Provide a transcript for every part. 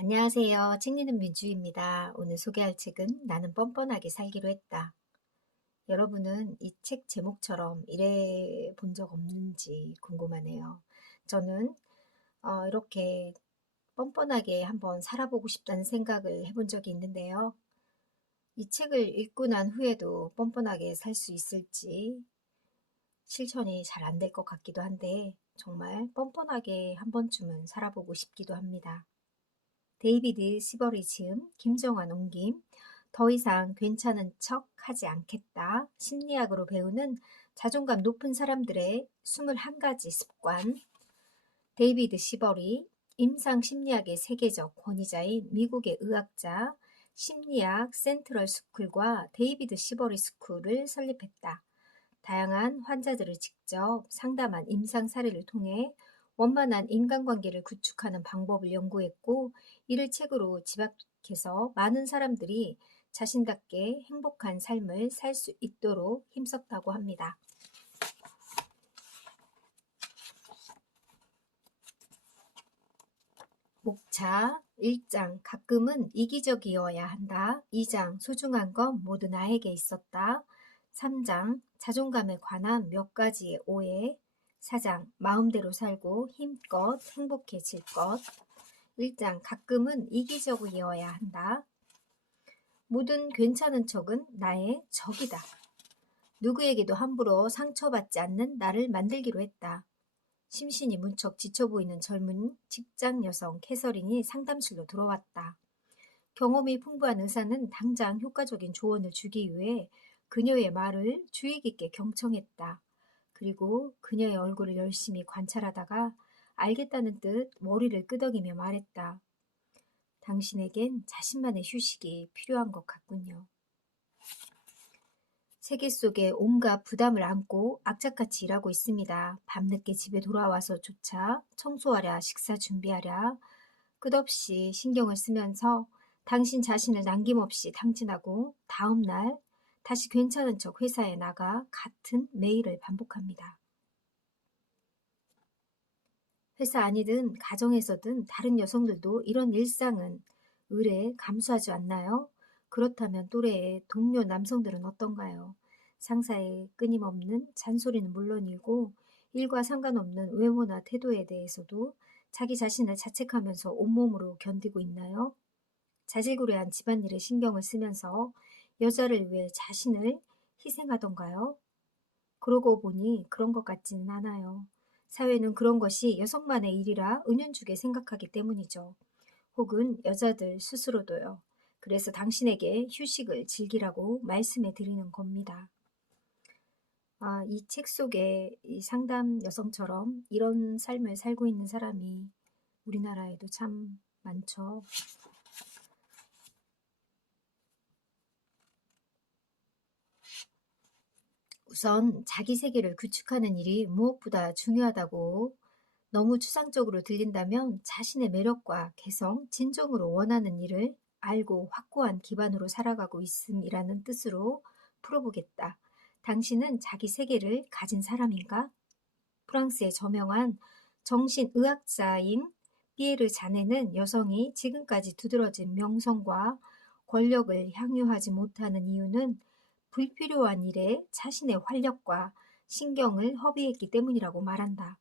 안녕하세요. 책 읽는 민주입니다. 오늘 소개할 책은 나는 뻔뻔하게 살기로 했다. 여러분은 이 책 제목처럼 일해 본 적 없는지 궁금하네요. 저는 어, 이렇게 뻔뻔하게 한번 살아보고 싶다는 생각을 해본 적이 있는데요. 이 책을 읽고 난 후에도 뻔뻔하게 살 수 있을지 실천이 잘 안 될 것 같기도 한데 정말 뻔뻔하게 한 번쯤은 살아보고 싶기도 합니다. 데이비드 시버리 지음, 김정환 옮김, 더 이상 괜찮은 척 하지 않겠다. 심리학으로 배우는 자존감 높은 사람들의 21가지 습관. 데이비드 시버리, 임상 심리학의 세계적 권위자인 미국의 의학자, 심리학 센트럴 스쿨과 데이비드 시버리 스쿨을 설립했다. 다양한 환자들을 직접 상담한 임상 사례를 통해 원만한 인간관계를 구축하는 방법을 연구했고 이를 책으로 집약해서 많은 사람들이 자신답게 행복한 삶을 살 수 있도록 힘썼다고 합니다. 목차 1장 가끔은 이기적이어야 한다. 2장 소중한 건 모두 나에게 있었다. 3장 자존감에 관한 몇 가지의 오해 4장 마음대로 살고 힘껏 행복해질 것 1장 가끔은 이기적이어야 한다. 모든 괜찮은 척은 나의 적이다. 누구에게도 함부로 상처받지 않는 나를 만들기로 했다. 심신이 문척 지쳐 보이는 젊은 직장 여성 캐서린이 상담실로 들어왔다. 경험이 풍부한 의사는 당장 효과적인 조언을 주기 위해 그녀의 말을 주의 깊게 경청했다. 그리고 그녀의 얼굴을 열심히 관찰하다가 알겠다는 듯 머리를 끄덕이며 말했다. 당신에겐 자신만의 휴식이 필요한 것 같군요. 세계 속에 온갖 부담을 안고 악착같이 일하고 있습니다. 밤늦게 집에 돌아와서조차 청소하랴, 식사 준비하랴, 끝없이 신경을 쓰면서 당신 자신을 남김없이 탕진하고 다음날 다시 괜찮은 척 회사에 나가 같은 메일을 반복합니다. 회사 아니든 가정에서든 다른 여성들도 이런 일상은 의뢰 감수하지 않나요? 그렇다면 또래의 동료 남성들은 어떤가요? 상사의 끊임없는 잔소리는 물론이고 일과 상관없는 외모나 태도에 대해서도 자기 자신을 자책하면서 온몸으로 견디고 있나요? 자질구레한 집안일에 신경을 쓰면서 여자를 위해 자신을 희생하던가요? 그러고 보니 그런 것 같지는 않아요. 사회는 그런 것이 여성만의 일이라 은연중에 생각하기 때문이죠. 혹은 여자들 스스로도요. 그래서 당신에게 휴식을 즐기라고 말씀해 드리는 겁니다. 아, 이 책 속에 이 상담 여성처럼 이런 삶을 살고 있는 사람이 우리나라에도 참 많죠. 우선 자기 세계를 구축하는 일이 무엇보다 중요하다고 너무 추상적으로 들린다면 자신의 매력과 개성, 진정으로 원하는 일을 알고 확고한 기반으로 살아가고 있음이라는 뜻으로 풀어보겠다. 당신은 자기 세계를 가진 사람인가? 프랑스의 저명한 정신의학자인 피에르 자네는 여성이 지금까지 두드러진 명성과 권력을 향유하지 못하는 이유는 불필요한 일에 자신의 활력과 신경을 허비했기 때문이라고 말한다.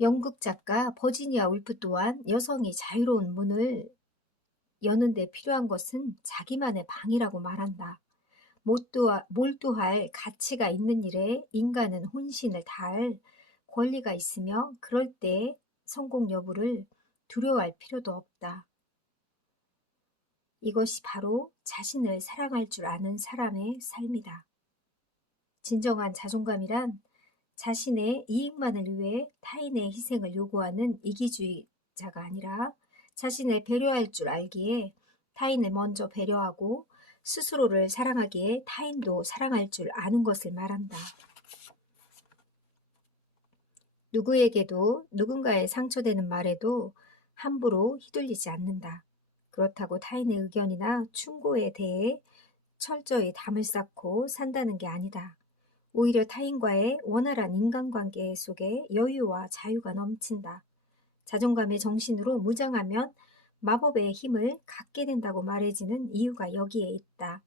영국 작가 버지니아 울프 또한 여성이 자유로운 문을 여는 데 필요한 것은 자기만의 방이라고 말한다. 몰두할 가치가 있는 일에 인간은 혼신을 다할 권리가 있으며 그럴 때 성공 여부를 두려워할 필요도 없다. 이것이 바로 자신을 사랑할 줄 아는 사람의 삶이다. 진정한 자존감이란 자신의 이익만을 위해 타인의 희생을 요구하는 이기주의자가 아니라 자신을 배려할 줄 알기에 타인을 먼저 배려하고 스스로를 사랑하기에 타인도 사랑할 줄 아는 것을 말한다. 누구에게도 누군가의 상처되는 말에도 함부로 휘둘리지 않는다. 그렇다고 타인의 의견이나 충고에 대해 철저히 담을 쌓고 산다는 게 아니다. 오히려 타인과의 원활한 인간관계 속에 여유와 자유가 넘친다. 자존감의 정신으로 무장하면 마법의 힘을 갖게 된다고 말해지는 이유가 여기에 있다.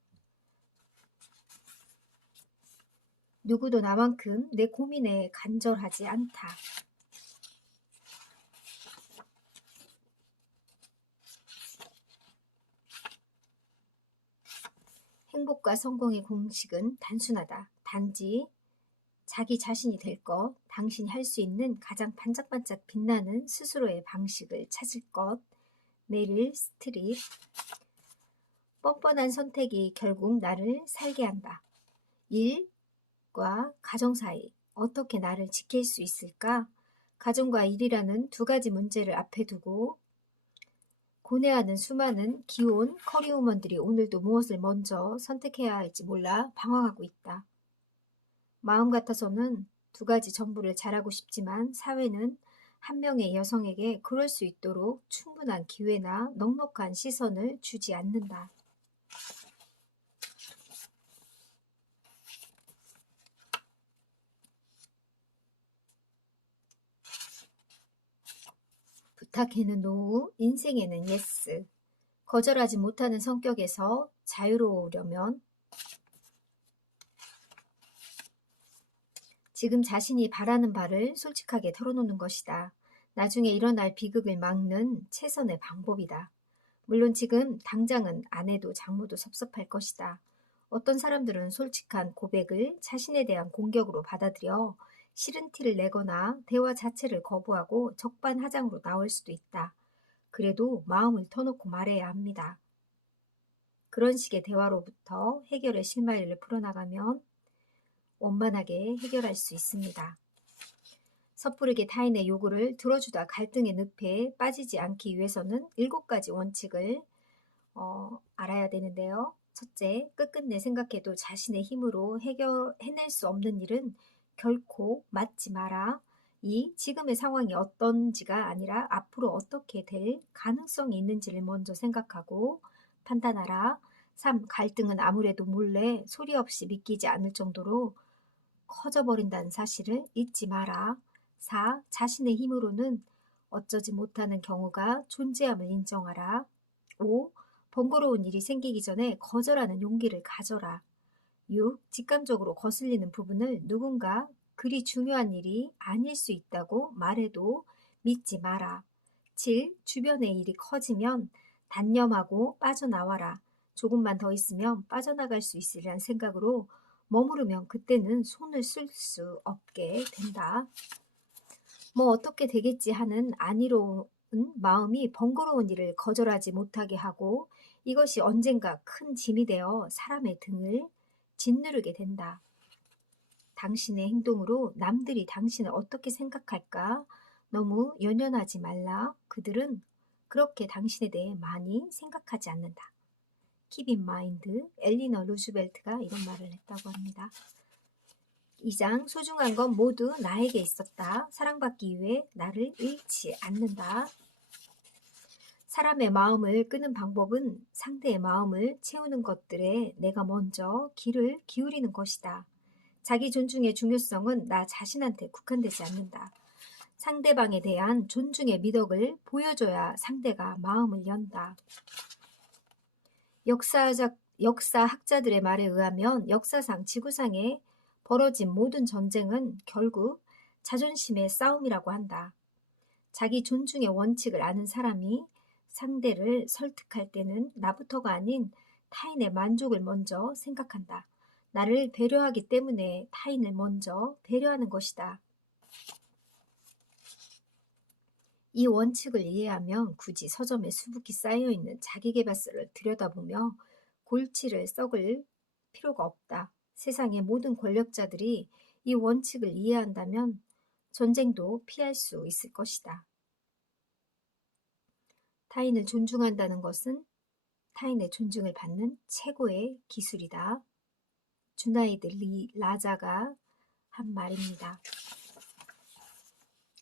누구도 나만큼 내 고민에 간절하지 않다. 행복과 성공의 공식은 단순하다. 단지 자기 자신이 될 것, 당신이 할 수 있는 가장 반짝반짝 빛나는 스스로의 방식을 찾을 것. 메릴 스트립. 뻔뻔한 선택이 결국 나를 살게 한다. 일과 가정 사이 어떻게 나를 지킬 수 있을까? 가정과 일이라는 두 가지 문제를 앞에 두고 고뇌하는 수많은 기혼 커리우먼들이 오늘도 무엇을 먼저 선택해야 할지 몰라 방황하고 있다. 마음 같아서는 두 가지 전부를 잘하고 싶지만 사회는 한 명의 여성에게 그럴 수 있도록 충분한 기회나 넉넉한 시선을 주지 않는다. 부탁해는 노우, 인생에는 예스. 거절하지 못하는 성격에서 자유로우려면 지금 자신이 바라는 바를 솔직하게 털어놓는 것이다. 나중에 일어날 비극을 막는 최선의 방법이다. 물론 지금 당장은 아내도 장모도 섭섭할 것이다. 어떤 사람들은 솔직한 고백을 자신에 대한 공격으로 받아들여 싫은 티를 내거나 대화 자체를 거부하고 적반하장으로 나올 수도 있다. 그래도 마음을 터놓고 말해야 합니다. 그런 식의 대화로부터 해결의 실마리를 풀어나가면 원만하게 해결할 수 있습니다. 섣부르게 타인의 요구를 들어주다 갈등의 늪에 빠지지 않기 위해서는 일곱 가지 원칙을 어, 알아야 되는데요. 첫째, 끝끝내 생각해도 자신의 힘으로 해결 해낼 수 없는 일은 결코 맞지 마라. 이 지금의 상황이 어떤지가 아니라 앞으로 어떻게 될 가능성이 있는지를 먼저 생각하고 판단하라. 3. 갈등은 아무래도 몰래 소리 없이 믿기지 않을 정도로 커져버린다는 사실을 잊지 마라. 4. 자신의 힘으로는 어쩌지 못하는 경우가 존재함을 인정하라. 5. 번거로운 일이 생기기 전에 거절하는 용기를 가져라. 6. 직감적으로 거슬리는 부분을 누군가 그리 중요한 일이 아닐 수 있다고 말해도 믿지 마라. 7. 주변의 일이 커지면 단념하고 빠져나와라. 조금만 더 있으면 빠져나갈 수 있으리란 생각으로 머무르면 그때는 손을 쓸 수 없게 된다. 뭐 어떻게 되겠지 하는 안이로운 마음이 번거로운 일을 거절하지 못하게 하고 이것이 언젠가 큰 짐이 되어 사람의 등을 짓누르게 된다. 당신의 행동으로 남들이 당신을 어떻게 생각할까 너무 연연하지 말라. 그들은 그렇게 당신에 대해 많이 생각하지 않는다. In mind, 엘리너 루즈벨트가 이런 말을 했다고 합니다. 2장 소중한 건 모두 나에게 있었다. 사랑받기 위해 나를 잃지 않는다. 사람의 마음을 끄는 방법은 상대의 마음을 채우는 것들에 내가 먼저 귀를 기울이는 것이다. 자기 존중의 중요성은 나 자신한테 국한되지 않는다. 상대방에 대한 존중의 미덕을 보여줘야 상대가 마음을 연다. 역사적, 역사학자들의 말에 의하면 역사상 지구상에 벌어진 모든 전쟁은 결국 자존심의 싸움이라고 한다. 자기 존중의 원칙을 아는 사람이 상대를 설득할 때는 나부터가 아닌 타인의 만족을 먼저 생각한다. 나를 배려하기 때문에 타인을 먼저 배려하는 것이다. 이 원칙을 이해하면 굳이 서점에 수북히 쌓여있는 자기계발서를 들여다보며 골치를 썩을 필요가 없다. 세상의 모든 권력자들이 이 원칙을 이해한다면 전쟁도 피할 수 있을 것이다. 타인을 존중한다는 것은 타인의 존중을 받는 최고의 기술이다. 주나이드 리 라자가 한 말입니다.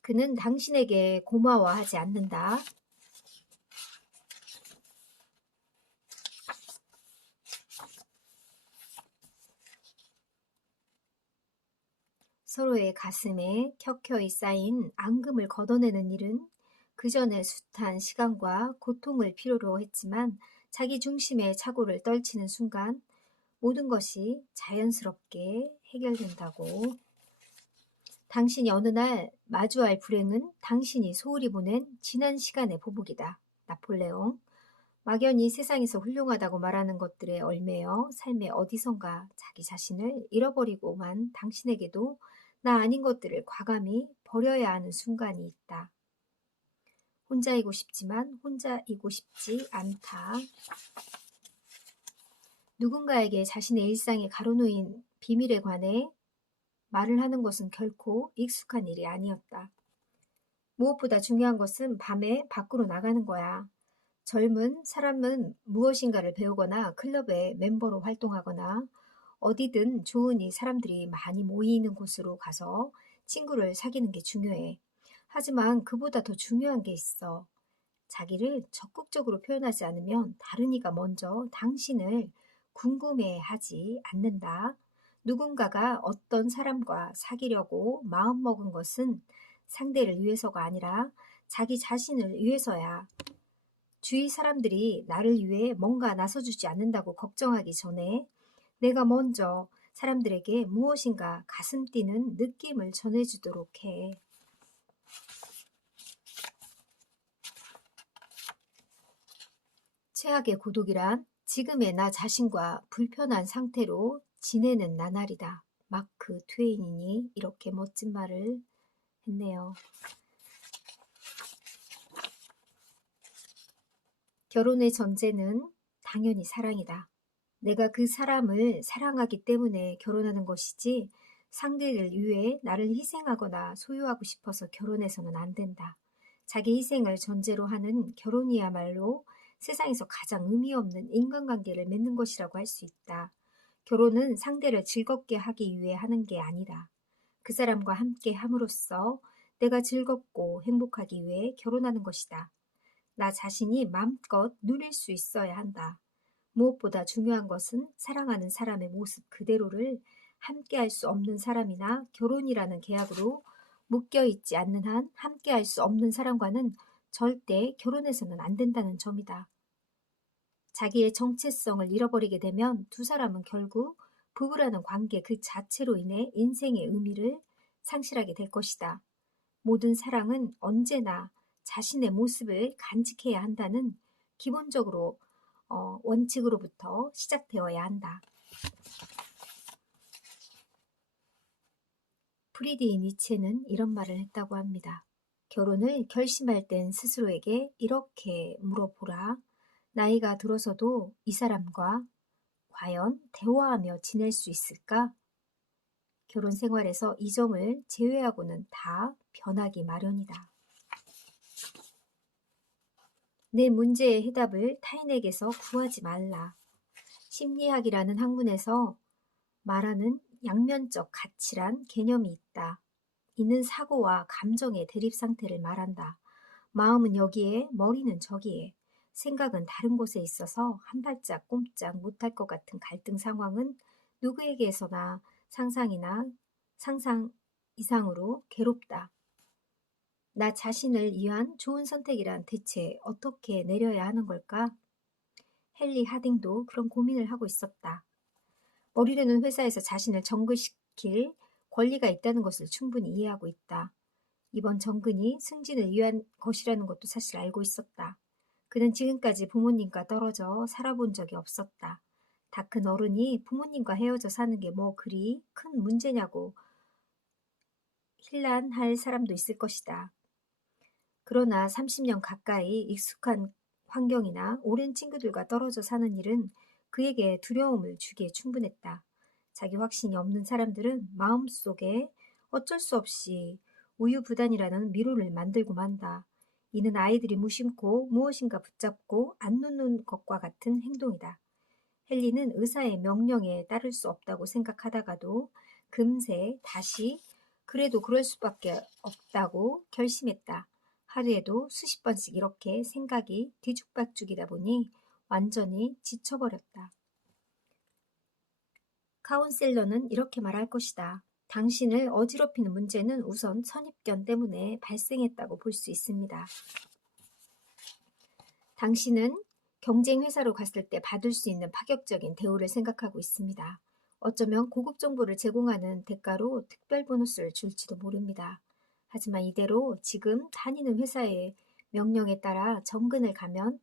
그는 당신에게 고마워하지 않는다. 서로의 가슴에 켜켜이 쌓인 앙금을 걷어내는 일은 그 전에 숱한 시간과 고통을 필요로 했지만 자기 중심의 착오를 떨치는 순간 모든 것이 자연스럽게 해결된다고. 당신이 어느 날 마주할 불행은 당신이 소홀히 보낸 지난 시간의 보복이다. 나폴레옹. 막연히 세상에서 훌륭하다고 말하는 것들에 얽매여 삶의 어디선가 자기 자신을 잃어버리고만 당신에게도 나 아닌 것들을 과감히 버려야 하는 순간이 있다. 혼자이고 싶지만 혼자이고 싶지 않다. 누군가에게 자신의 일상에 가로놓인 비밀에 관해 말을 하는 것은 결코 익숙한 일이 아니었다. 무엇보다 중요한 것은 밤에 밖으로 나가는 거야. 젊은 사람은 무엇인가를 배우거나 클럽의 멤버로 활동하거나 어디든 좋으니 사람들이 많이 모이는 곳으로 가서 친구를 사귀는 게 중요해. 하지만 그보다 더 중요한 게 있어. 자기를 적극적으로 표현하지 않으면 다른 이가 먼저 당신을 궁금해 하지 않는다. 누군가가 어떤 사람과 사귀려고 마음먹은 것은 상대를 위해서가 아니라 자기 자신을 위해서야. 주위 사람들이 나를 위해 뭔가 나서주지 않는다고 걱정하기 전에 내가 먼저 사람들에게 무엇인가 가슴 뛰는 느낌을 전해주도록 해. 최악의 고독이란 지금의 나 자신과 불편한 상태로 지내는 나날이다. 마크 트웨인이 이렇게 멋진 말을 했네요. 결혼의 전제는 당연히 사랑이다. 내가 그 사람을 사랑하기 때문에 결혼하는 것이지 상대를 위해 나를 희생하거나 소유하고 싶어서 결혼해서는 안 된다. 자기 희생을 전제로 하는 결혼이야말로 세상에서 가장 의미 없는 인간관계를 맺는 것이라고 할 수 있다. 결혼은 상대를 즐겁게 하기 위해 하는 게 아니라 그 사람과 함께 함으로써 내가 즐겁고 행복하기 위해 결혼하는 것이다. 나 자신이 마음껏 누릴 수 있어야 한다. 무엇보다 중요한 것은 사랑하는 사람의 모습 그대로를 함께 할 수 없는 사람이나 결혼이라는 계약으로 묶여 있지 않는 한 함께 할 수 없는 사람과는 절대 결혼해서는 안 된다는 점이다. 자기의 정체성을 잃어버리게 되면 두 사람은 결국 부부라는 관계 그 자체로 인해 인생의 의미를 상실하게 될 것이다. 모든 사랑은 언제나 자신의 모습을 간직해야 한다는 기본적으로 어, 원칙으로부터 시작되어야 한다. 프리디 니체는 이런 말을 했다고 합니다. 결혼을 결심할 땐 스스로에게 이렇게 물어보라. 나이가 들어서도 이 사람과 과연 대화하며 지낼 수 있을까? 결혼 생활에서 이 점을 제외하고는 다 변하기 마련이다. 내 문제의 해답을 타인에게서 구하지 말라. 심리학이라는 학문에서 말하는 양면적 가치란 개념이 있다. 이는 사고와 감정의 대립 상태를 말한다. 마음은 여기에, 머리는 저기에, 생각은 다른 곳에 있어서 한 발짝 꼼짝 못할 것 같은 갈등 상황은 누구에게서나 상상이나 상상 이상으로 괴롭다. 나 자신을 위한 좋은 선택이란 대체 어떻게 내려야 하는 걸까? 헨리 하딩도 그런 고민을 하고 있었다. 머리로는 회사에서 자신을 정글시킬 권리가 있다는 것을 충분히 이해하고 있다. 이번 정근이 승진을 위한 것이라는 것도 사실 알고 있었다. 그는 지금까지 부모님과 떨어져 살아본 적이 없었다. 다 큰 어른이 부모님과 헤어져 사는 게 뭐 그리 큰 문제냐고 힐난할 사람도 있을 것이다. 그러나 30년 가까이 익숙한 환경이나 오랜 친구들과 떨어져 사는 일은 그에게 두려움을 주기에 충분했다. 자기 확신이 없는 사람들은 마음속에 어쩔 수 없이 우유부단이라는 미로를 만들고 만다. 이는 아이들이 무심코 무엇인가 붙잡고 안 놓는 것과 같은 행동이다. 헨리는 의사의 명령에 따를 수 없다고 생각하다가도 금세 다시 그래도 그럴 수밖에 없다고 결심했다. 하루에도 수십 번씩 이렇게 생각이 뒤죽박죽이다 보니 완전히 지쳐버렸다. 카운셀러는 이렇게 말할 것이다. 당신을 어지럽히는 문제는 우선 선입견 때문에 발생했다고 볼 수 있습니다. 당신은 경쟁 회사로 갔을 때 받을 수 있는 파격적인 대우를 생각하고 있습니다. 어쩌면 고급 정보를 제공하는 대가로 특별 보너스를 줄지도 모릅니다. 하지만 이대로 지금 다니는 회사의 명령에 따라 정근을 가면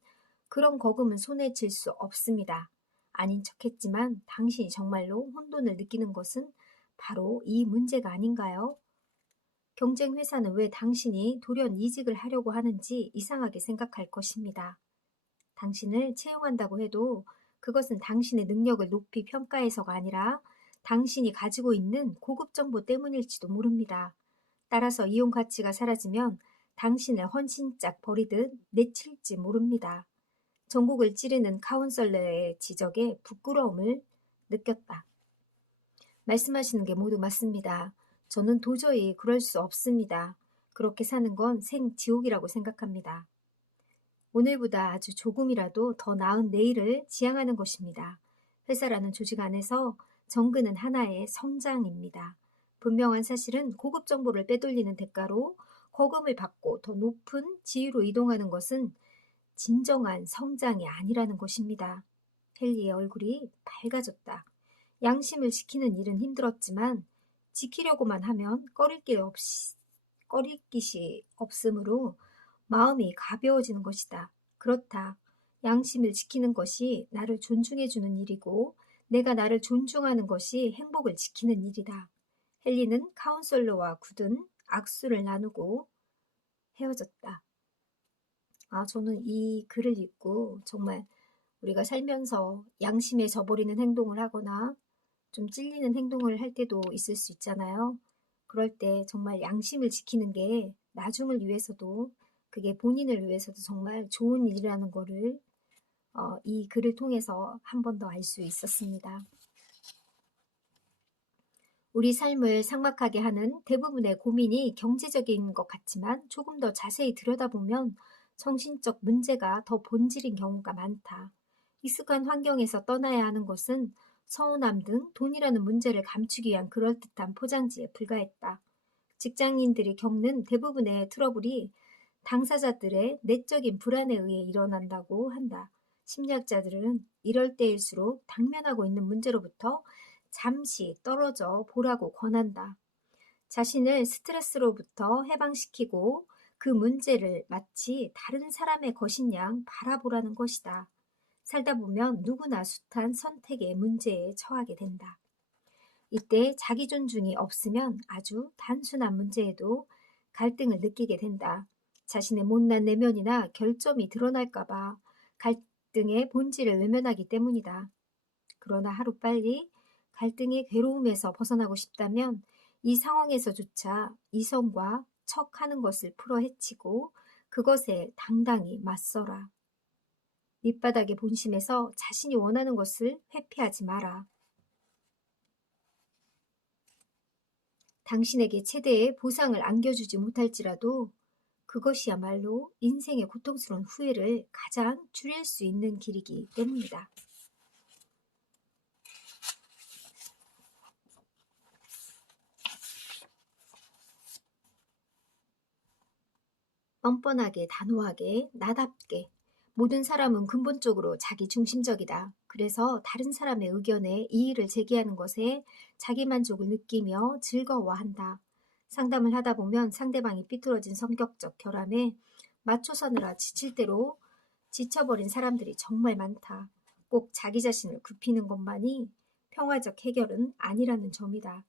그런 거금은 손에 쥘 수 없습니다. 아닌 척 했지만 당신이 정말로 혼돈을 느끼는 것은 바로 이 문제가 아닌가요? 경쟁 회사는 왜 당신이 돌연 이직을 하려고 하는지 이상하게 생각할 것입니다. 당신을 채용한다고 해도 그것은 당신의 능력을 높이 평가해서가 아니라 당신이 가지고 있는 고급 정보 때문일지도 모릅니다. 따라서 이용 가치가 사라지면 당신을 헌신짝 버리듯 내칠지 모릅니다. 전국을 찌르는 카운셀러의 지적에 부끄러움을 느꼈다. 말씀하시는 게 모두 맞습니다. 저는 도저히 그럴 수 없습니다. 그렇게 사는 건 생지옥이라고 생각합니다. 오늘보다 아주 조금이라도 더 나은 내일을 지향하는 것입니다. 회사라는 조직 안에서 정근은 하나의 성장입니다. 분명한 사실은 고급 정보를 빼돌리는 대가로 거금을 받고 더 높은 지위로 이동하는 것은 진정한 성장이 아니라는 것입니다. 헨리의 얼굴이 밝아졌다. 양심을 지키는 일은 힘들었지만 지키려고만 하면 꺼릴 게 없이 꺼릴 것이 없으므로 마음이 가벼워지는 것이다. 그렇다. 양심을 지키는 것이 나를 존중해 주는 일이고 내가 나를 존중하는 것이 행복을 지키는 일이다. 헨리는 카운셀러와 굳은 악수를 나누고 헤어졌다. 아, 저는 이 글을 읽고 정말 우리가 살면서 양심에 저버리는 행동을 하거나 좀 찔리는 행동을 할 때도 있을 수 있잖아요. 그럴 때 정말 양심을 지키는 게 나중을 위해서도 그게 본인을 위해서도 정말 좋은 일이라는 거를 어, 이 글을 통해서 한 번 더 알 수 있었습니다. 우리 삶을 삭막하게 하는 대부분의 고민이 경제적인 것 같지만 조금 더 자세히 들여다보면 정신적 문제가 더 본질인 경우가 많다. 익숙한 환경에서 떠나야 하는 것은 서운함 등 돈이라는 문제를 감추기 위한 그럴듯한 포장지에 불과했다. 직장인들이 겪는 대부분의 트러블이 당사자들의 내적인 불안에 의해 일어난다고 한다. 심리학자들은 이럴 때일수록 당면하고 있는 문제로부터 잠시 떨어져 보라고 권한다. 자신을 스트레스로부터 해방시키고 그 문제를 마치 다른 사람의 것인 양 바라보라는 것이다. 살다 보면 누구나 숱한 선택의 문제에 처하게 된다. 이때 자기 존중이 없으면 아주 단순한 문제에도 갈등을 느끼게 된다. 자신의 못난 내면이나 결점이 드러날까봐 갈등의 본질을 외면하기 때문이다. 그러나 하루빨리 갈등의 괴로움에서 벗어나고 싶다면 이 상황에서조차 이성과 척하는 것을 풀어 헤치고 그것에 당당히 맞서라. 밑바닥의 본심에서 자신이 원하는 것을 회피하지 마라. 당신에게 최대의 보상을 안겨주지 못할지라도 그것이야말로 인생의 고통스러운 후회를 가장 줄일 수 있는 길이기 때문이다. 뻔뻔하게, 단호하게, 나답게. 모든 사람은 근본적으로 자기 중심적이다. 그래서 다른 사람의 의견에 이의를 제기하는 것에 자기 만족을 느끼며 즐거워한다. 상담을 하다 보면 상대방이 삐뚤어진 성격적 결함에 맞춰 사느라 지칠 대로 지쳐버린 사람들이 정말 많다. 꼭 자기 자신을 굽히는 것만이 평화적 해결은 아니라는 점이다.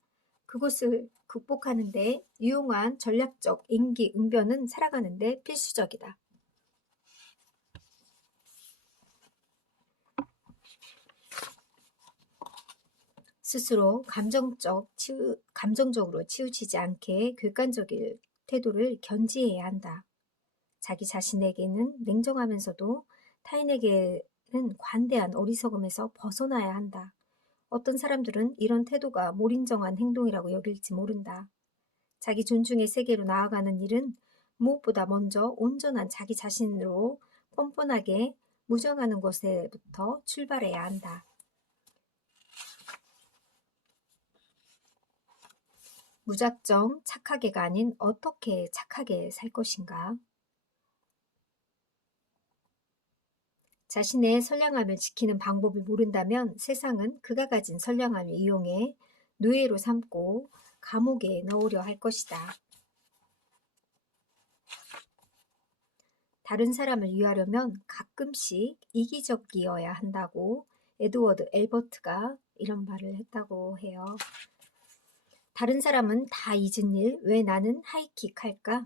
그것을 극복하는데 유용한 전략적 인기 응변은 살아가는데 필수적이다. 스스로 감정적 치우, 감정적으로 치우치지 않게 객관적인 태도를 견지해야 한다. 자기 자신에게는 냉정하면서도 타인에게는 관대한 어리석음에서 벗어나야 한다. 어떤 사람들은 이런 태도가 몰인정한 행동이라고 여길지 모른다. 자기 존중의 세계로 나아가는 일은 무엇보다 먼저 온전한 자기 자신으로 뻔뻔하게 무정하는 것에부터 출발해야 한다. 무작정 착하게가 아닌 어떻게 착하게 살 것인가? 자신의 선량함을 지키는 방법을 모른다면 세상은 그가 가진 선량함을 이용해 노예로 삼고 감옥에 넣으려 할 것이다. 다른 사람을 위하려면 가끔씩 이기적이어야 한다고 에드워드 엘버트가 이런 말을 했다고 해요. 다른 사람은 다 잊은 일, 왜 나는 하이킥 할까?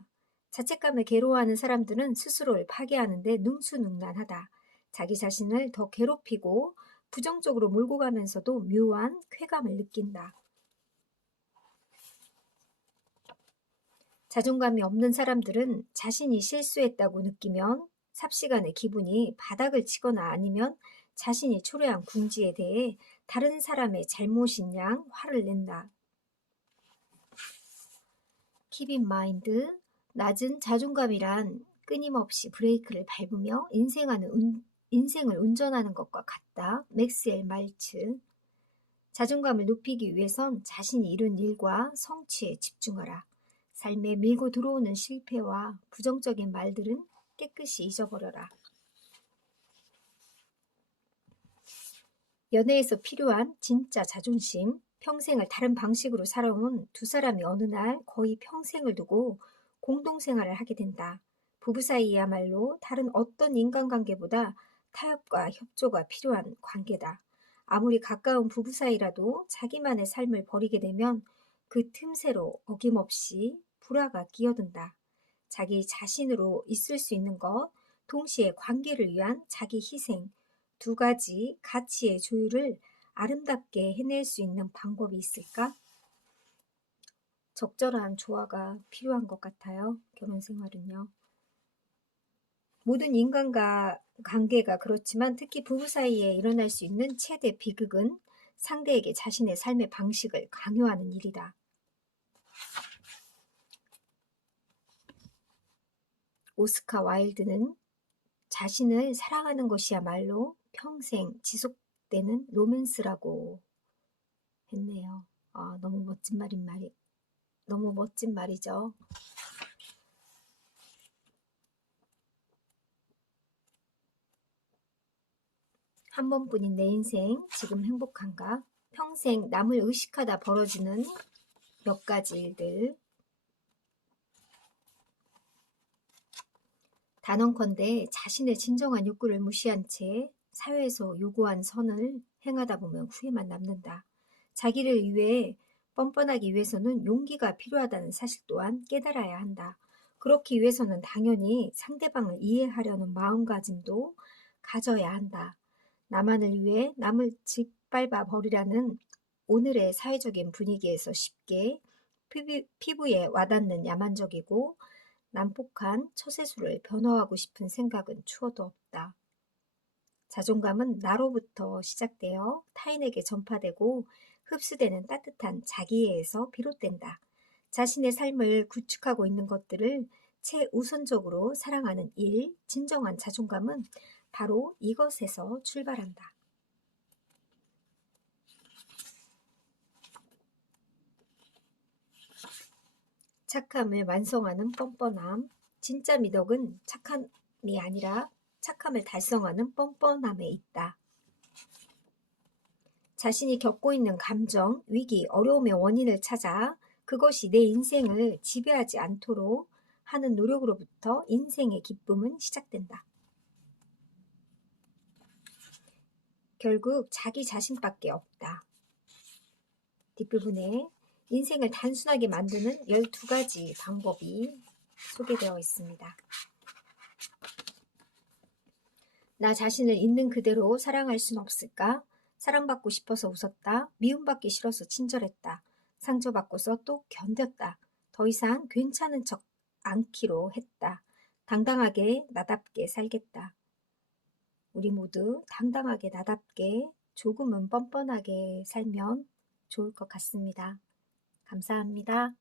자책감에 괴로워하는 사람들은 스스로를 파괴하는데 능수능란하다. 자기 자신을 더 괴롭히고 부정적으로 몰고 가면서도 묘한 쾌감을 느낀다. 자존감이 없는 사람들은 자신이 실수했다고 느끼면 삽시간에 기분이 바닥을 치거나 아니면 자신이 초래한 궁지에 대해 다른 사람의 잘못인 양 화를 낸다. 킵인 마인드, 낮은 자존감이란 끊임없이 브레이크를 밟으며 인생하는 운, 인생을 운전하는 것과 같다. 맥스웰 말츠. 자존감을 높이기 위해선 자신이 이룬 일과 성취에 집중하라. 삶에 밀고 들어오는 실패와 부정적인 말들은 깨끗이 잊어버려라. 연애에서 필요한 진짜 자존심, 평생을 다른 방식으로 살아온 두 사람이 어느 날 거의 평생을 두고 공동생활을 하게 된다. 부부 사이야말로 다른 어떤 인간관계보다 타협과 협조가 필요한 관계다. 아무리 가까운 부부 사이라도 자기만의 삶을 버리게 되면 그 틈새로 어김없이 불화가 끼어든다. 자기 자신으로 있을 수 있는 것, 동시에 관계를 위한 자기 희생, 두 가지 가치의 조율을 아름답게 해낼 수 있는 방법이 있을까? 적절한 조화가 필요한 것 같아요. 결혼 생활은요. 모든 인간과 관계가 그렇지만 특히 부부 사이에 일어날 수 있는 최대 비극은 상대에게 자신의 삶의 방식을 강요하는 일이다. 오스카 와일드는 자신을 사랑하는 것이야말로 평생 지속 되는 로맨스라고 했네요. 아, 너무 멋진 말인 말이, 너무 멋진 말이죠. 한 번뿐인 내 인생 지금 행복한가? 평생 남을 의식하다 벌어지는 몇 가지 일들. 단언컨대 자신의 진정한 욕구를 무시한 채 사회에서 요구한 선을 행하다 보면 후회만 남는다. 자기를 위해 뻔뻔하기 위해서는 용기가 필요하다는 사실 또한 깨달아야 한다. 그렇기 위해서는 당연히 상대방을 이해하려는 마음가짐도 가져야 한다. 나만을 위해 남을 짓밟아 버리라는 오늘의 사회적인 분위기에서 쉽게 피부, 에 와닿는 야만적이고 난폭한 처세술을 변화하고 싶은 생각은 추워도 없다. 자존감은 나로부터 시작되어 타인에게 전파되고 흡수되는 따뜻한 자기애에서 비롯된다. 자신의 삶을 구축하고 있는 것들을 최우선적으로 사랑하는 일, 진정한 자존감은 바로 이것에서 출발한다. 착함을 완성하는 뻔뻔함. 진짜 미덕은 착함이 아니라 착함을 달성하는 뻔뻔함에 있다. 자신이 겪고 있는 감정, 위기, 어려움의 원인을 찾아 그것이 내 인생을 지배하지 않도록 하는 노력으로부터 인생의 기쁨은 시작된다. 결국 자기 자신밖에 없다. 뒷부분에 인생을 단순하게 만드는 12가지 방법이 소개되어 있습니다. 나 자신을 있는 그대로 사랑할 순 없을까? 사랑받고 싶어서 웃었다. 미움받기 싫어서 친절했다. 상처받고서 또 견뎠다. 더 이상 괜찮은 척 않기로 했다. 당당하게 나답게 살겠다. 우리 모두 당당하게 나답게 조금은 뻔뻔하게 살면 좋을 것 같습니다. 감사합니다.